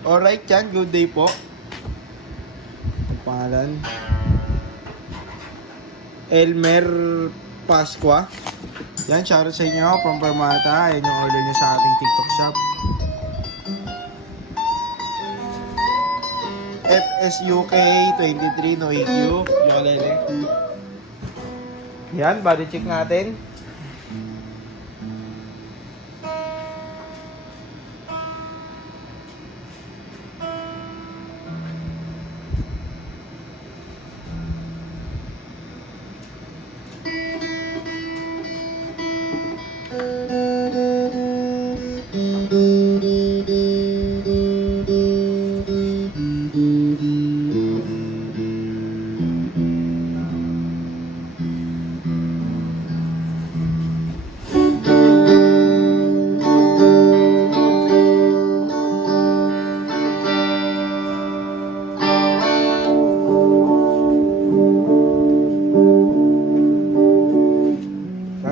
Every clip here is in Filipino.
Alright yan, good day po. Ang pangalan? Elmer Pasqua. Yan, shoutout sa inyo from Permata. Yan yung order nyo sa ating TikTok shop. FSUK 23 no EQ. Yokalele. Yan, body check natin.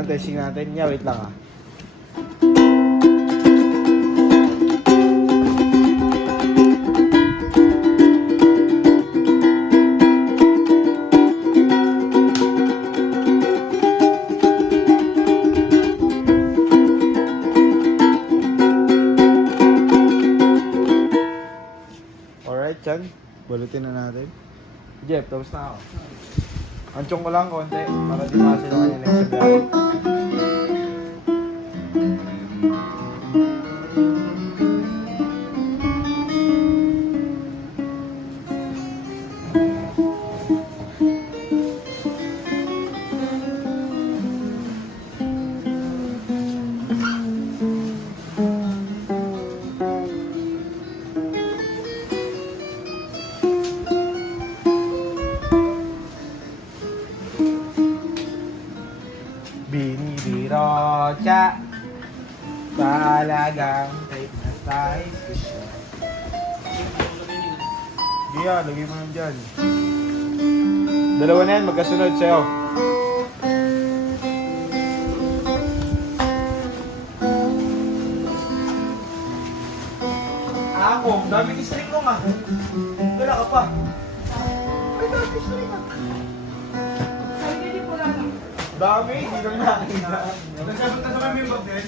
Testing natin. Yeah, wait lang ah. Alright, yan. Balutin na natin. Jeff, tapos na ako. Anchong ko lang konti para di masin naman yung next vlog. Binibiro siya talagang type na type ko siya. Giya, lagay mo lang dyan. Dalawa na yan, magkasunod sa'yo. Ako, daming string ko nga. Wala ka pa. Ay, daming string ka. Dami, hindi lang nakakita. Nagsagot na sa kami yung bag din.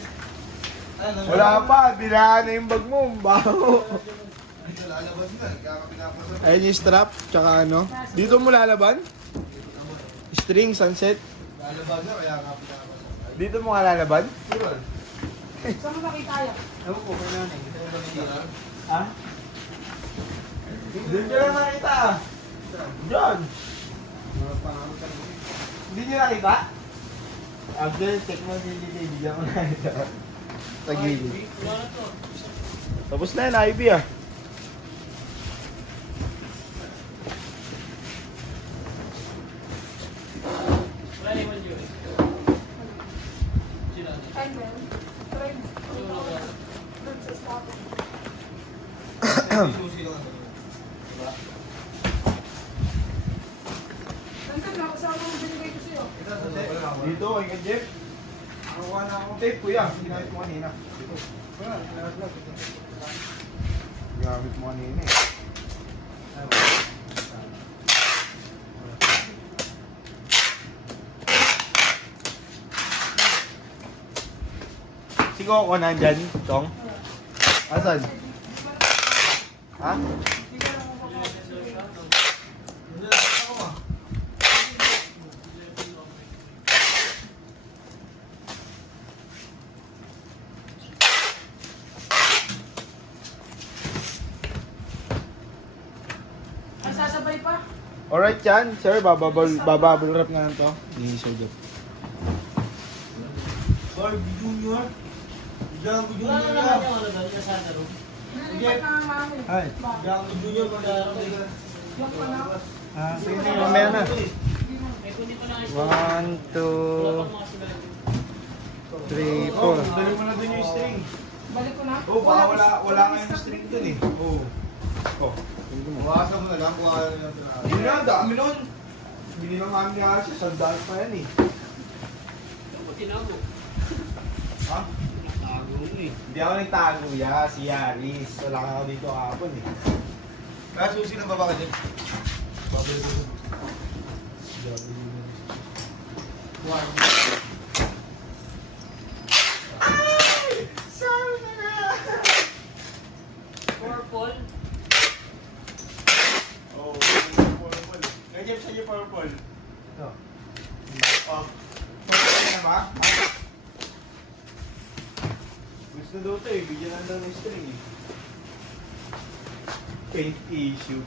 Wala pa, dinaan na yung bag mo, baho. Lalabas na, kakapinapos na. Ayun yung strap, tsaka ano. Dito mo lalaban? String, sunset. Lalabas na, kaya kakapinapos na. Dito mo nga lalaban? Saan mo nakita yan? Ewan ko, kaya nanay. Kita yung bakita. Ha? Doon nyo lang nakita. Diyan. Mga pangalan. Hindi nyo nakita? Abdel, check mo si Didi, bigyan ko na ito. Tagili. Tapos na yun, Ivy ah. Ay, man. Try mo. Doon sa stop. Susi lang ako. Diba? Nandun na, kasama mo binigay ko sa'yo. Ito, susi. Dito, kay Jeff. Nakuha na akong tape, kuya. Ginamit mo kanina. Dito. Wala, nalaglag. Ginamit mo kanina eh. Si Coco nandyan, Tong? Asan? Ha? Ay, sasabay pa. Alright yan, sir. Bababble wrap na lang to. Ni Sir Jeff. Boy, Junior. Diyan ko Wala Junior. na naman yung ano doon, yung sa room. Nalipat na nga mami. Ay. Ba? Diyan ko Junior. Yung pa na. Sige na, mamaya na. May kunin ko na nga 1, 2, 3, 4. Dali mo na dun yung string. Balik ko na. Oh, baka wala nga yung string dun eh. Oh. Oh. Buwasan mo na lang kung ano yung tinawag. Hindi na, dami nun. Bili ng mami nga siya, sandaan pa yan eh. tinago. Ha? Tinago. Hindi ako nagtago ya, si Yaris. Wala ka ako dito kahapon eh. Kaya susi ng baba ka dyan. Babalik ko. Sabi na nga! Purple. Oo, purple. Ganyan siya yung purple. Ito. Oh. Purple na ba? Gusto daw ito eh, bigyan lang daw ng string eh. Paint issue.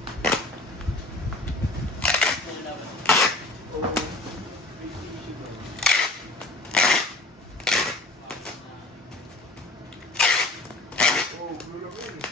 Oo. Paint issue daw. Oo, blue lang yun eh.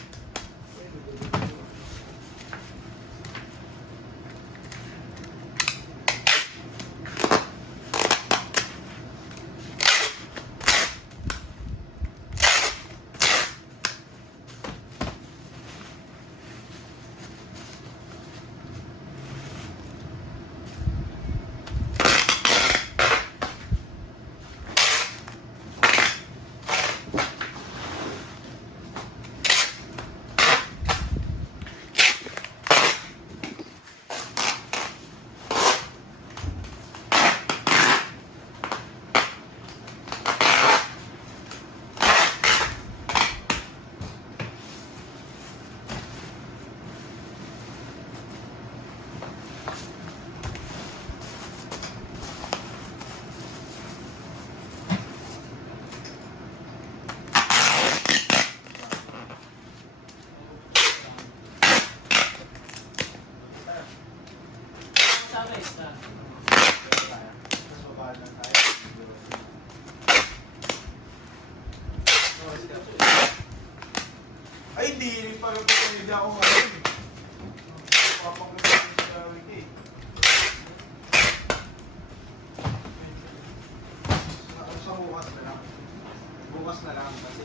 Sama isa. Mas baba lang tayo. Ay, hindi rin pala po kung hindi ako ngayon eh. Papakita ko sa gawin eh. Sa bukas na lang. Bukas na lang kasi...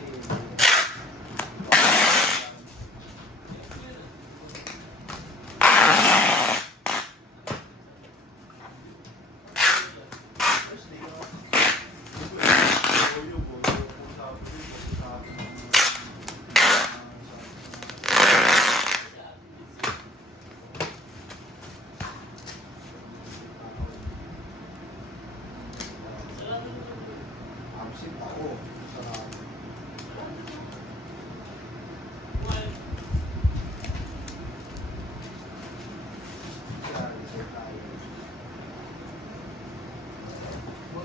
Absent ako.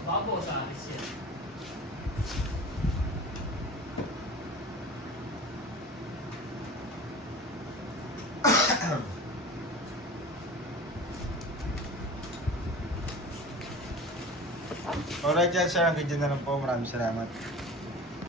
Babo sa akin siya. Alright dyan sir, ang video na lang po. Maraming salamat.